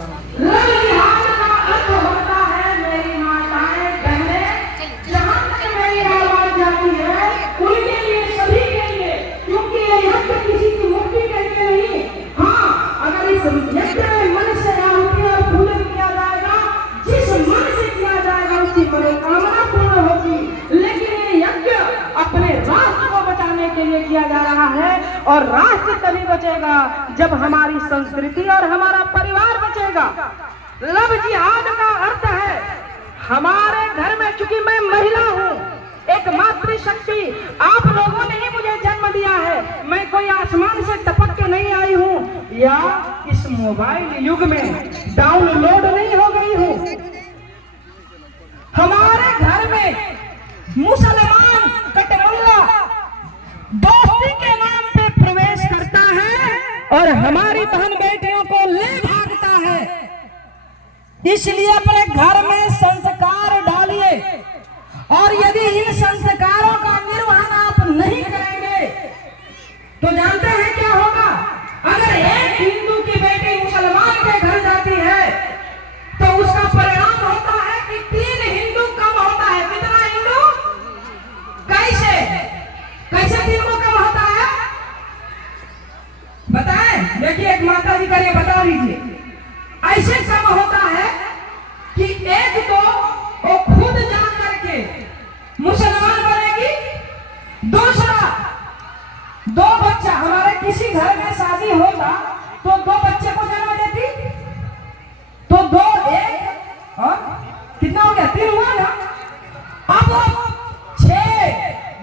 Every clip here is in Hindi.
जिहाद का अर्थ होता है मेरी माताएं बहनें, जहां तक मेरी आवाज जाती है उनके लिए, सभी के लिए, क्योंकि ये यज्ञ किसी की मुक्ति के लिए नहीं। हाँ, अगर इस यज्ञ में मन से आहुति और पूजन किया जाएगा, जिस मन से किया जाएगा उसकी मनोकामना पूर्ण होगी। लेकिन ये यज्ञ अपने राष्ट्र को बचाने के लिए किया जा रहा है, और राष्ट्र तभी बचेगा जब हमारी संस्कृति और हमारा परिवार बचेगा। लव जिहाद का अर्थ है हमारे घर में, चूंकि मैं महिला हूँ, एक मातृशक्ति, आप लोगों ने ही मुझे जन्म दिया है, मैं कोई आसमान से टपक के नहीं आई हूँ या इस मोबाइल युग में डाउनलोड नहीं हो गई हूँ। हमारे घर में मुसलमान कटमुल्ला दोस्ती के नाम पे प्रवेश करता है और हमारी बहन बेटियों को ले भागता है। इसलिए अपने घर में संस्कार डालिए, और यदि इन संस्कारों का निर्वहन आप नहीं करेंगे तो जानते हैं क्या होगा? अगर एक हिंदू की बेटी मुसलमान के घर जाती है तो उसका परिणाम होता है कि 3 हिंदू कम होता है। कितना हिंदू? कैसे कैसे 3 को कम होता है बताएं? देखिए, एक माता जी करिए, बता दीजिए। ऐसे कम होता है कि एक तो वो खुद जा करके मुसलमान बनेगी, दूसरा 2 बच्चा, हमारे किसी घर में शादी होगा तो 2 बच्चे को जन्म देती, तो 2 1 और कितना हो गया? 3 हुआ ना। अब 6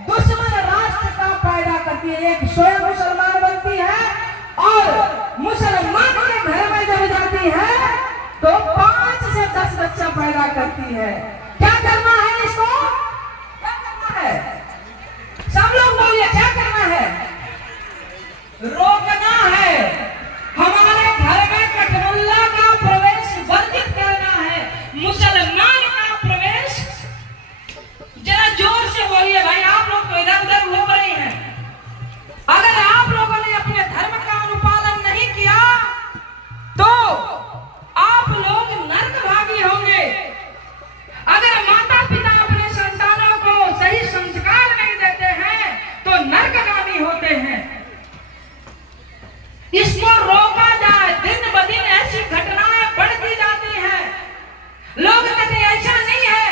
दुश्मन राष्ट्र का पैदा करती है। एक स्वयं मुसलमान बनती है, और मुसलमान के घर में जब जाती है तो 5 से 10 बच्चा पैदा करती है। क्या करना है इसको? क्या करना है? सब लोग बोलिए, क्या करना है? रोकना है। हमारे घर में कटमुल्ला का प्रवेश वर्जित करना है, मुसलमान का प्रवेश। जरा जोर से बोलिए भाई, आप लोग तो इधर उधर घूम रहे हैं। अगर आप लोगों ने अपने धर्म का अनुपालन नहीं किया तो आप लोग नरकभागी होंगे। अगर माता पिता अपने संतानों को सही संस्कार नहीं देते हैं तो नरकगामी होते हैं। इसको रोका जाए। दिन ब दिन ऐसी घटनाएं बढ़ती जाती हैं। लोग कहते ऐसा नहीं है,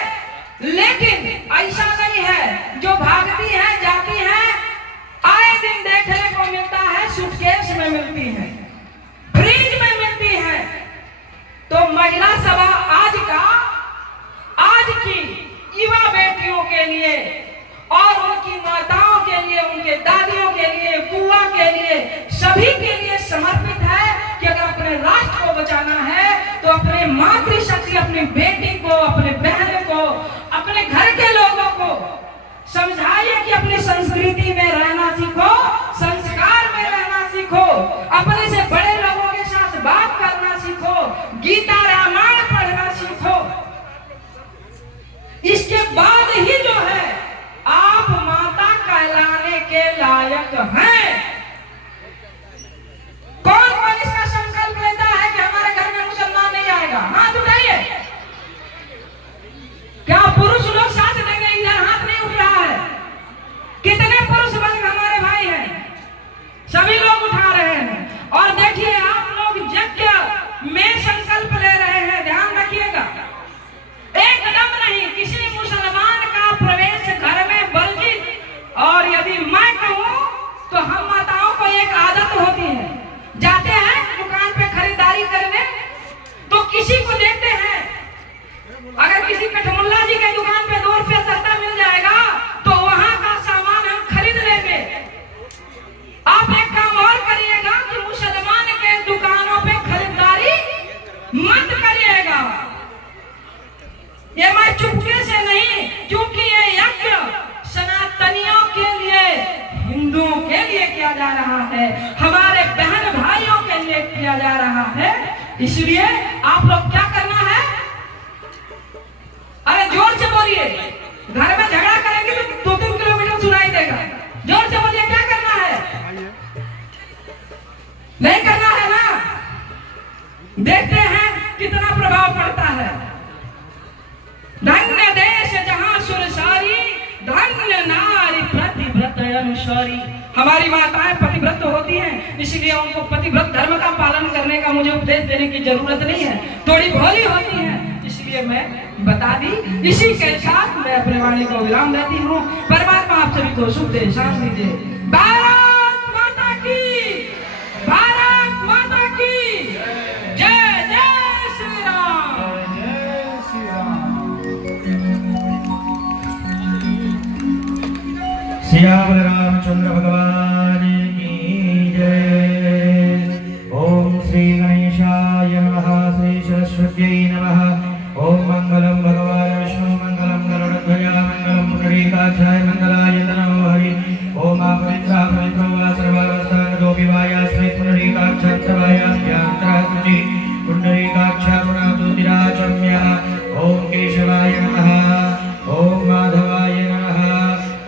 लेकिन ऐसा नहीं है। जो भागती है, जाती है, आए दिन देखने को मिलता है, सूटकेस में मिलती है, फ्रिज में मिलती है। तो महिला सभा आज की युवा बेटियों के लिए और उनकी माताओं के लिए, उनके दादियों के लिए, बुआ के लिए, सभी के लिए समर्पित है कि अगर अपने राष्ट्र को बचाना है तो अपने मातृशक्ति, अपनी बेटी को, अपने बहन को, अपने घर के लोगों को समझाइए कि अपनी संस्कृति में रहना सीखो, संस्कार में रहना सीखो, अपने से बड़े लोगों के साथ बात करना सीखो, गीता रामायण पढ़ना सीखो। इसके बाद ही जो है आप माता कहलाने के लायक हैं। कौन कौन इसका संकल्प लेता है कि हमारे घर में मुसलमान नहीं आएगा? हाथ उठाइए। क्या पुरुष लोग साथ देंगे? इधर हाथ नहीं उठ रहा है। कितने पुरुष वर्ग हमारे भाई हैं? सभी लोग उठा रहे हैं। और देखिए, आप लोग यज्ञ में संकल्प ले रहे हैं, ध्यान रखिएगा। एकदम नहीं, किसी मुसलमान का प्रवेश घर में वर्जित। और यदि मैं कहूं तो हम माताओं को एक आदत होती है, जाते हैं दुकान पे खरीदारी करने तो किसी को देखते हैं, अगर किसी कटमुल्ला जी के दुकान पे 2 रुपया सस्ता मिल जाएगा तो वहां का सामान हम खरीद लेंगे। आप एक काम और करिएगा कि मुसलमान के दुकानों पे खरीदारी मत करिएगा। ये मैं चुपके से नहीं, क्योंकि ये यज्ञ सनातनियों के लिए, हिंदुओं के लिए किया जा रहा है, हमारे बहन भाइयों के लिए किया जा रहा है। इसलिए आप लोग क्या करना है? अरे जोर से बोलिए। घर में झगड़ा करेंगे तो 2-3 किलोमीटर सुनाई देगा। जोर से बोलिए, क्या करना है? नहीं करना है ना? देखते हैं कितना प्रभाव पड़ता है। धन्य देश जहां सुरसारी, धन्य नारी प्रतिव्रत अनुसारी। हमारी माताएं पतिव्रत होती हैं, इसलिए उनको पतिव्रत धर्म का पालन करने का मुझे उपदेश देने की जरूरत नहीं है। थोड़ी भोली होती हैं, इसलिए मैं बता दी। इसी के साथ मैं अपने वाणी को विराम देती हूँ। परमात्मा आप सभी को शुभ दे, शांति दे। भारत माता की, भारत माता की जय। जय श्री राम। जय श्री राम। सियावर रामचंद्र भगवान की जय। ओम श्री गणेशाय नमः, श्री सरस्वत्यै नमः। ओम मंगलम भगवान विष्णु, मंगलम गरुड़ध्वजा, मंगलम पुंडरीकाक्षाय, मंगलाय नमो हरि। ओम अपवित्र पवित्रो वा सर्वावस्थानतो विवायास्मै पुंडरीकाक्षं सर्वायाभ्यन्तरस्मि। पुंडरीकाक्षा पुनातुतिराचम्य। ओम केशवाय नमः, ओम माधवाय नमः,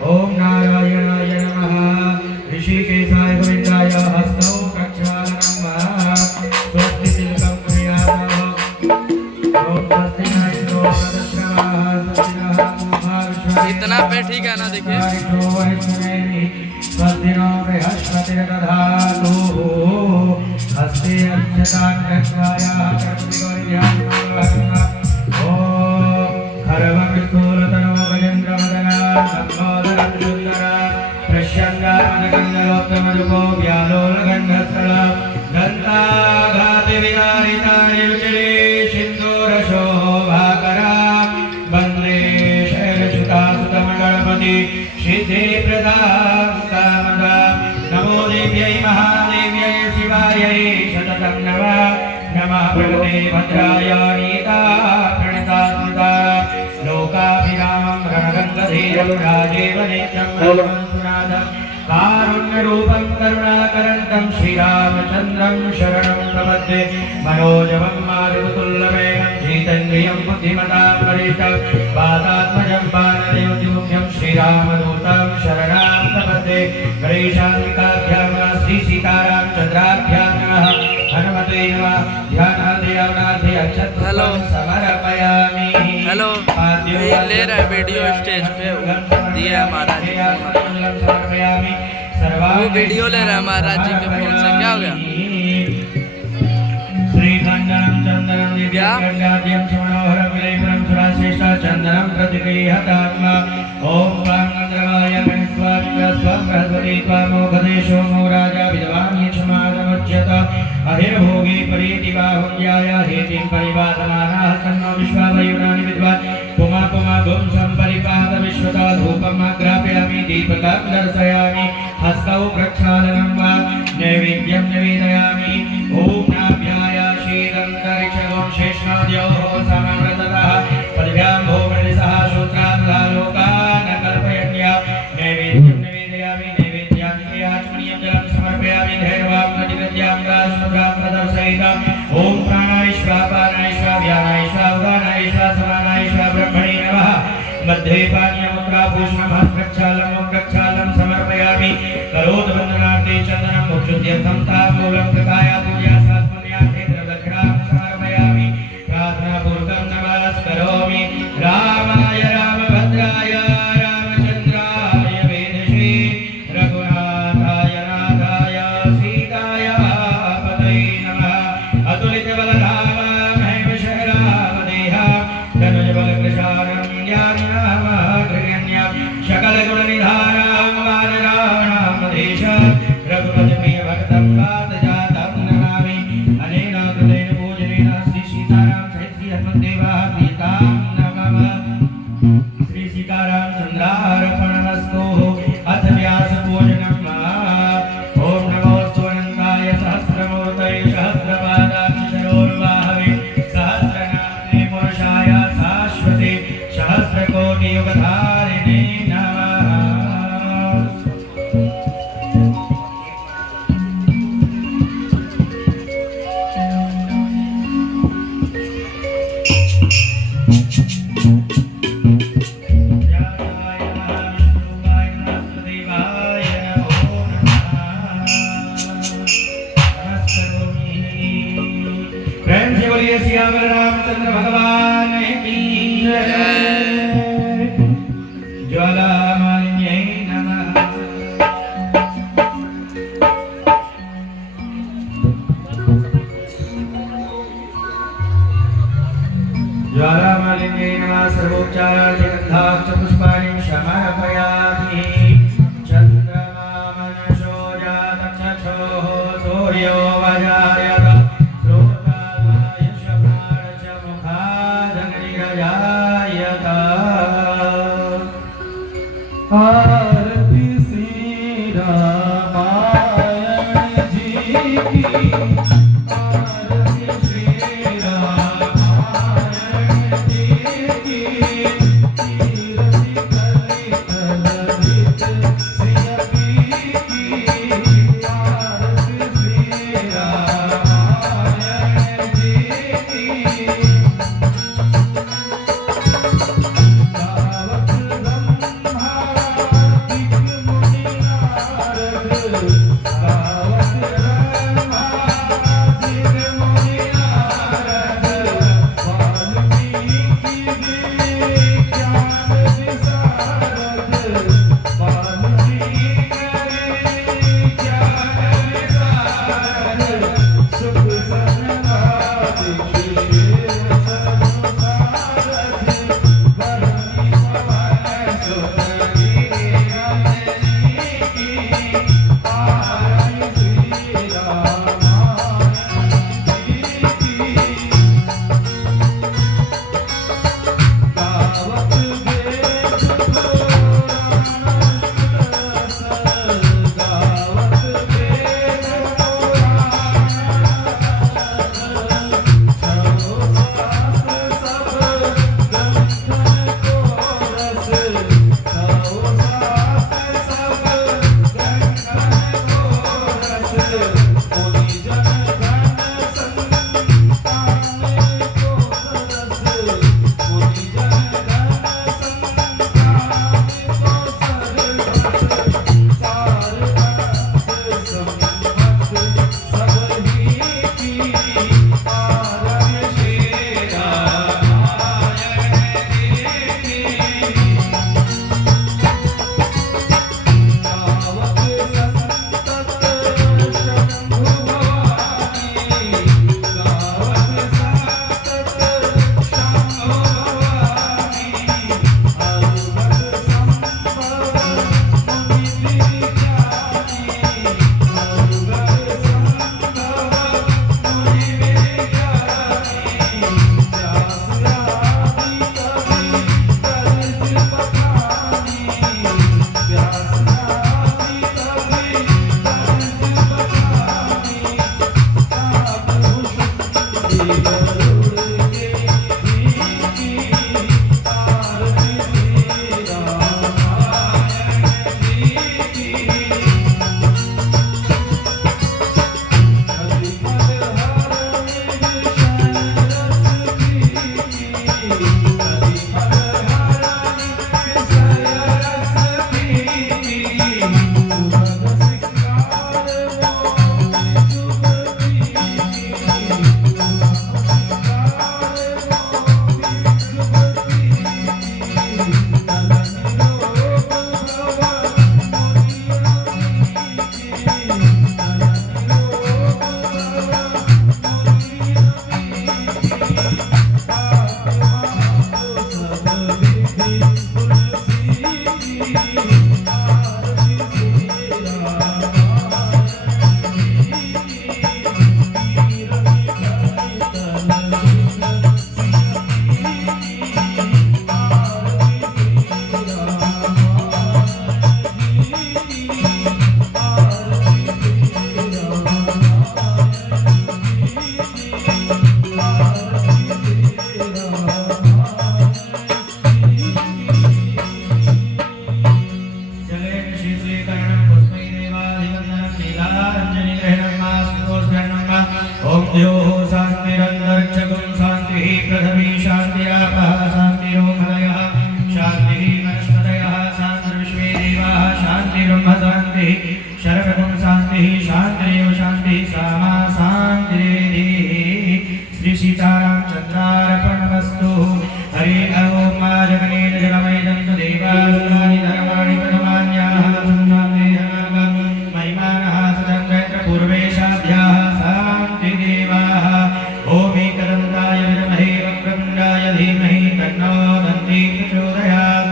ओम नारायणाय नमः। ऋषिकेशाय गोविन्दाय हस्तौ प्रक्षालनं वा। स्वस्ति तिलकं कुर्यात्। ओम स्वस्ति न इंद्रो वृद्धश्रवाः, स्वस्ति नः पूर्वा विश्ववेदाः। इतना पे ठीक है ना, देखिए। स्वस्ति नो बृहस्पतिर्दधातु। हस्ते अक्षतां रक्षायाः कर्तृगौर्यां नमः। ओम खरवं स्थूलतनो गजेन्द्रवदना, लम्बोदरं सुन्दरा, प्रश्यङ्गामनगण्डलोक्तमरुपो व्यालोलगण्डस्थला, दन्ताघातिविदारितानि रुचिरे सिन्दूरशोभाकरा, वन्दे शैलसुतासुतमङ्गलपति सिद्धिप्रदां कामदा। नमो देव्यै महादेव्यै शिवायै सततं नमः। नमः भगवते भद्राय नीता प्रणता स्मृता, लोकाभिरामं रणगङ्गधीरं राजेव नित्यं सुनादं, कारुण्यरूपं करुणाकरन्तं श्रीरामचन्द्रं शरणं प्रपद्ये। मनोजवं मारुतुल्यवेगं जितेन्द्रियं बुद्धिमतां वरिष्ठं, वातात्मजं वानरयोतिमुख्यं श्रीरामदूतं शरणं प्रपद्ये। गणेशान्विकाभ्यां नमः, श्रीसीतारामचन्द्राभ्यां नमः, हनुमते नमः। ध्यानादि हेलो। समर्पयामि। हेलो। ये ले रहा है वीडियो स्टेज पे, दिया है महाराज जी को। समर्पयामि। वो वीडियो ले रहा है महाराज जी के फोन से, क्या हो गया? श्रीखंडनं चंदनं दिव्यगंगाद्यं सुमनोहरं विलेपनं सुराश्रेष्ठ चंदनं प्रतिगृह्यतात्मा। ओम प्राङ्गन्द्रवाय स्वामिका स्वं बृहस्पति त्वामोघदेशो मो राजा विद्वान् यक्षमागमुच्यत। अहिर्भोगे परीति बाहुल्याय हेतिं परिवातमानाः सन्नो विश्वावयुनानि विद्वान्। पुमा पुमा गुं सम्परिपात विश्वता धूपम् आग्रापयामि, दीपकं दर्शयामि, हस्तौ प्रक्षालनं वा नैवेद्यं निवेदयामि। ओम नाभ्याय शीरन्तरिक्षगुं शेषनाद्योः समव्रततः, पद्भ्यां भूमनिसः सूत्रान्तः लोकान् कल्पयन्या। नैवेद्यं निवेदयामि, नैवेद्यान्ते आचमनीयं जलं समर्पयामि। धैर्वां प्रतिगद्यां राजमुद्रां प्रदर्शयिता। ओम प्राणाय स्वाहा, प्राणाय स्वाहा, व्यानाय स्वाहा, उदानाय स्वाहा, समानाय स्वाहा, ब्रह्मणे नमः। मध्ये पानीयमुद्रा पूष्णमः प्रक्षालनं प्रक्षालनं समर्पयामि। करोद्वन्दनार्थे चन्दनं मुक्षुद्यर्थं ताम्बूलं कृताय पूजा सात्मन्यार्थे प्रदक्षिणां समर्पयामि। प्रार्थनापूर्वकं नमस्करोमि। रामाय रामभद्राय रामचन्द्राय वेदसे, रघुनाथाय नाथाय सीताय पतये नमः। अतुलितबलधामा महेशरामदेहा, धनुजबलकृशानं ज्ञानिनामग्रगण्यं, सकलगुणनिधानां वानराणामधीश, रघुपतिप्रियभक्तं पादजातं नमामि। अनेन कृतेन पूजनेन श्री सीताराम सहित श्री हनुमद्देवाः प्रीतां नमः। श्री सीतारामचन्द्रार्पणमस्तु। अथ व्यासपूजनं। ओम नमोऽस्तु अनन्ताय सहस्रमूर्तये सहस्रपादाक्षरोर्वा बोलिए सियावर रामचंद्र भगवान की जय। ज्वाला मालिन्यै नमः। ज्वाला मालिन्यै नमः। सर्वोपचारार्थगन्धाश्च पुष्पाणि समर्पयामि। चन्द्रमा मनसो जातचक्षुः सूर्यो वजायत श्रोतावायुश्च प्राणश्च मुखादग्निरजायत। आरती श्री रामायण जी की। आरती श्री रामायण जी की। कीर्ति कलित सियपी की। आरती श्री रामायण जी की। गावत ब्रह्मादिक मुनि नारद। गावत ब्रह्मादिक मुनि नारद। वाल्मीकि ज्ञान विशारद। वाल्मीकि ज्ञान विशारद। सुख सनकादिक मुनि सीताराम चंद्रार्पणमस्तु। हरि ओम जगनेन जगमयं तु देवासुराणि धर्माणि प्रथमान्याः सुन्नामेहाः महिमानः सदङ्गत्र पूर्वेशाभ्याः शान्ति देवाः। ओम एकदन्ताय विद्महे वक्रतुण्डाय धीमहि तन्नो दन्ती प्रचोदयात्।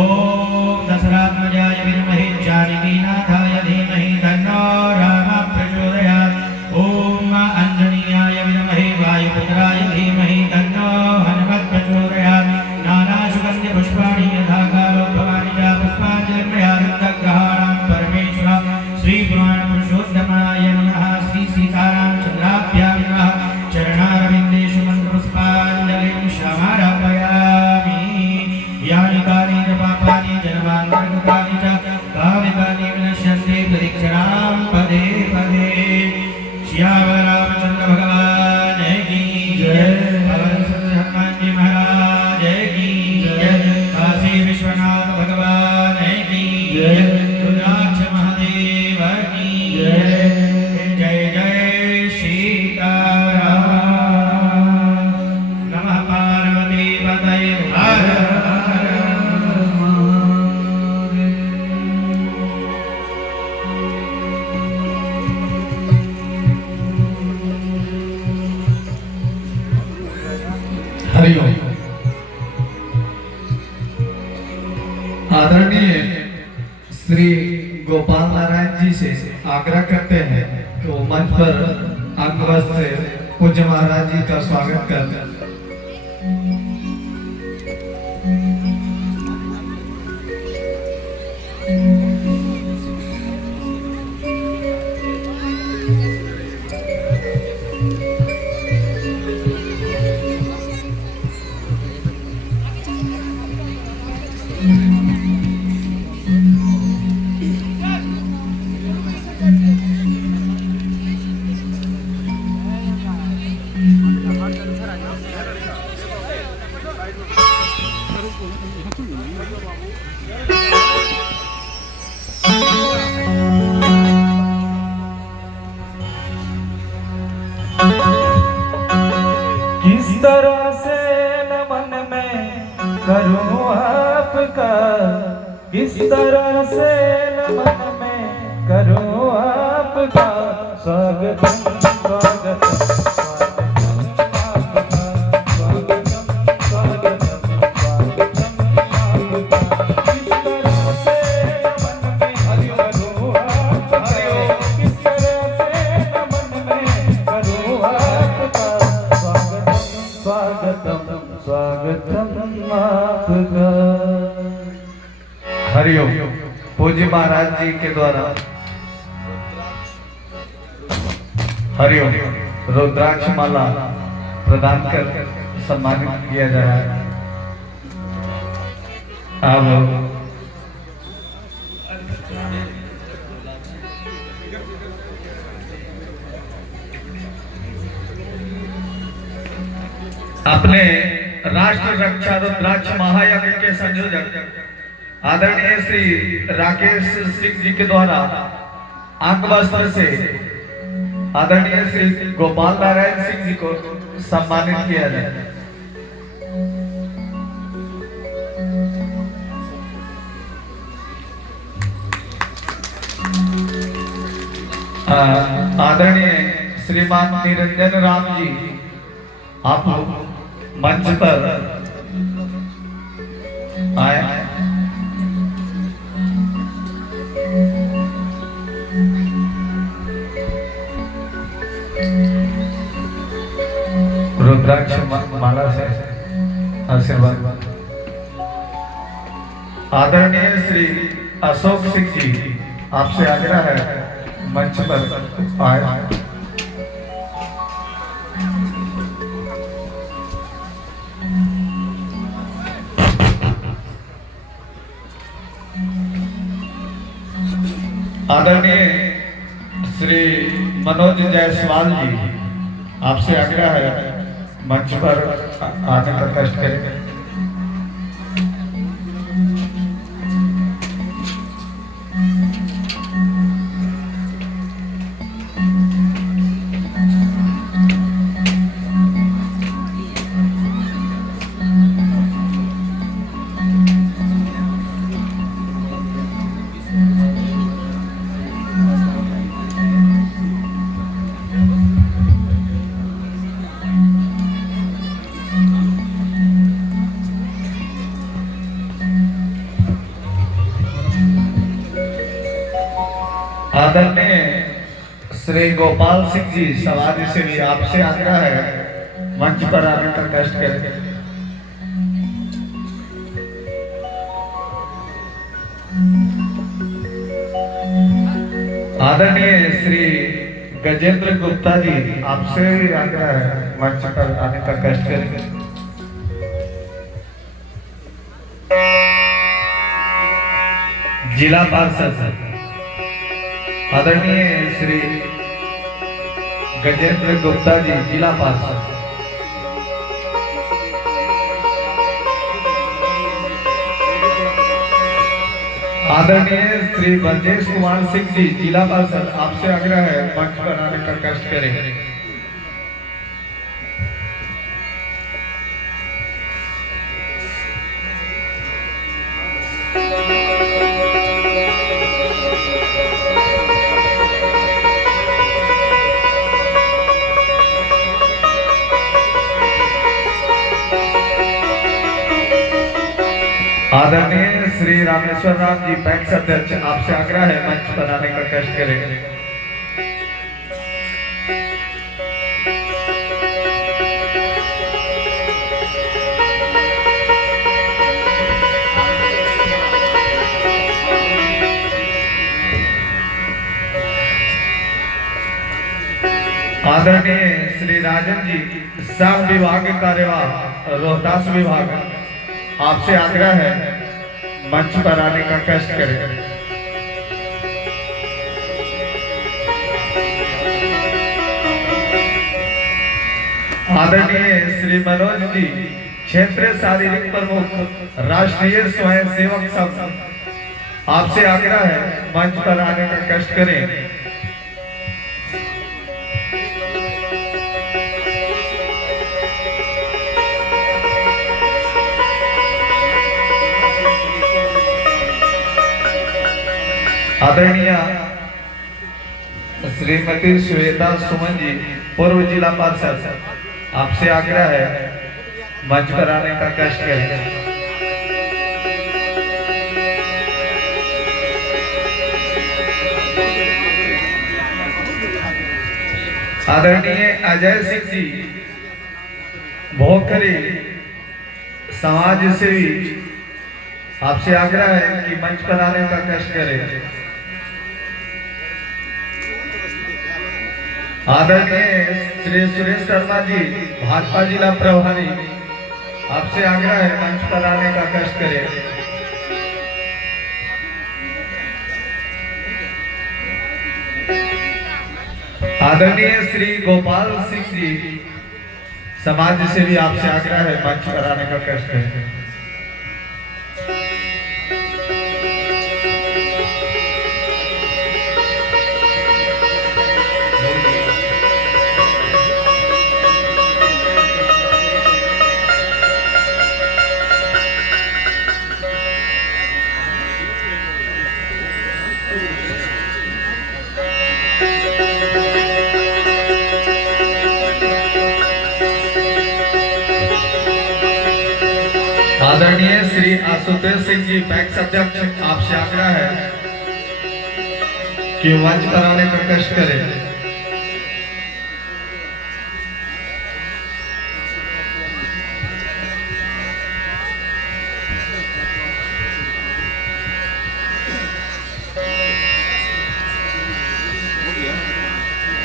ओम दशरथात्मजाय विद्महे जानकीनाथाय धीमहि तन्नो रामः प्रचोदयात्। ओम अंजनीयाय विद्महे वायुपुत्राय धीमहि तन्नो हनुमत् प्रचोदयात्। नानासुगन्धि पुष्पाणि यथा कालोद्भवानि च पुष्पाञ्जलिर्मयानन्दग्रहाणां परमेश्वर श्री पुराण पुरुषोत्तमाय नमः। श्री सीताराम चन्द्राभ्यां नमः। चरणारविन्देषु मन्त्रपुष्पाञ्जलिं समार्पयामि। यानि कानि च पापानि जन्मान्तरकृतानि च कामिकानि विनश्यन्ति प्रदक्षिणां पदे पदे। श्याम रामचंद्र भगवान की जय। पवन सुत हनुमान जी महाराज की जय। काशी विश्वनाथ भगवान की जय। रुद्राक्ष महादेव की जय। जय जय सीताराम। नमः पार्वती पतये हर हर हरिओम। आदरणीय श्री गोपाल नारायण जी से आग्रह करते हैं कि वो मंच पर अंगवश से पूज्य महाराज जी का स्वागत करते हैं। किस तरह से न मन में करूं आपका, किस तरह से न मन में करूं आपका स्वागतम स्वागतम हरिओम। पूज्य महाराज जी के द्वारा हरिओम रुद्राक्ष माला प्रदान कर सम्मानित किया जा रहा है। अब अपने राष्ट्र रक्षा रुद्राक्ष महायज्ञ के संयोजक आदरणीय श्री राकेश सिंह जी के द्वारा अंगवस्त्र से आदरणीय श्री गोपाल नारायण सिंह जी को सम्मानित किया जाए। आदरणीय श्रीमान निरंजन राम जी आप मंच पर आए। रुद्राक्ष माला से आशीर्वाद। आदरणीय श्री अशोक सिंह जी आपसे आग्रह है मंच पर आए। आदरणीय श्री मनोज जायसवाल जी आपसे आग्रह है मंच पर आने का कष्ट करें। श्री गोपाल सिंह जी समाज सेवी, आपसे आग्रह है मंच पर आने का कष्ट करें। आदरणीय श्री गजेंद्र गुप्ता जी, आपसे भी आग्रह है मंच पर आने का कष्ट करें। जिला पार्षद आदरणीय श्री गजेंद्र गुप्ता जी, जिला पार्षद। आदरणीय श्री ब्रजेश कुमार सिंह जी, जिला पार्षद, आपसे आग्रह है मंच पर आने का कष्ट करें। आदरणीय श्री रामेश्वर राम जी, पैक्स अध्यक्ष, आपसे आग्रह है मंच पर आने का कष्ट करें। आदरणीय श्री राजन जी, सह विभाग कार्यवाह, रोहतास विभाग, आपसे आग्रह है मंच पर आने का कष्ट करें। आदरणीय श्री मनोज जी, क्षेत्रीय शारीरिक प्रमुख, राष्ट्रीय स्वयं सेवक संघ, आपसे आग्रह है मंच पर आने का कष्ट करें। आदरणीय श्रीमती श्वेता सुमन जी, पूर्व जिला पार्षद, आपसे आग्रह है मंच पर आने का कष्ट करें। आदरणीय अजय सिंह जी, भोखरी, समाज सेवी, आपसे आग्रह है कि मंच पर आने का कष्ट करें। आदरणीय श्री सुरेश शर्मा जी, भाजपा जिला प्रभारी, आपसे आग्रह है मंच पर आने का कष्ट करें। आदरणीय श्री गोपाल सिंह जी, समाज से भी आपसे आग्रह है मंच पर आने का कष्ट करें। आदरणीय श्री आशुतोष सिंह जी, पैक्स अध्यक्ष, आपसे आग्रह है कि मंच पर आने का कष्ट करें।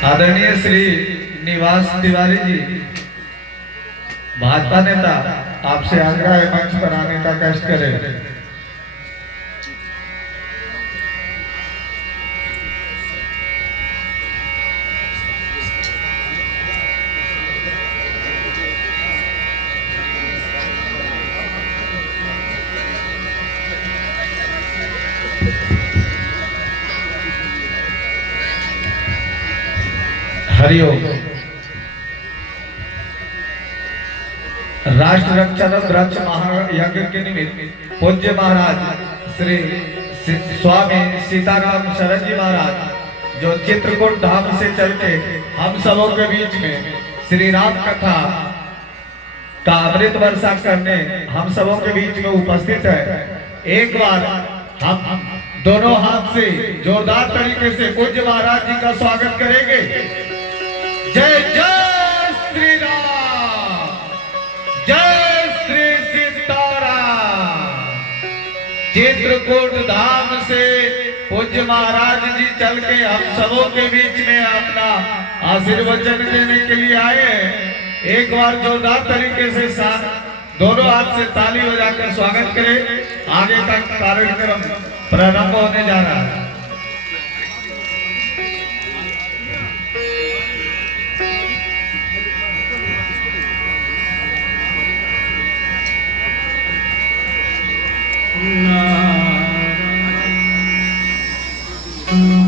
आदरणीय श्री निवास तिवारी जी, भाजपा नेता, आपसे आग्रह है मंच पर आने का कष्ट करें। हरिओम। राष्ट्र रक्षा द्राक्ष महायज्ञ के निमित्त पूज्य महाराज श्री स्वामी सीताराम शरण जी महाराज जो चित्रकूट धाम से चल के हम सबों के बीच में श्री राम कथा का अमृत वर्षा करने हम सबों के बीच में उपस्थित है। एक बार हम दोनों हाथ से जोरदार तरीके से पूज्य महाराज जी का स्वागत करेंगे। जय जय श्री राम, जय श्री सीताराम। चित्रकूट धाम से पूज्य महाराज जी चल के हम सबों के बीच में अपना आशीर्वचन देने के लिए आए। एक बार जोरदार तरीके से दोनों हाथ से ताली बजाकर स्वागत करें। आगे का कार्यक्रम प्रारंभ होने जा रहा है। नारायण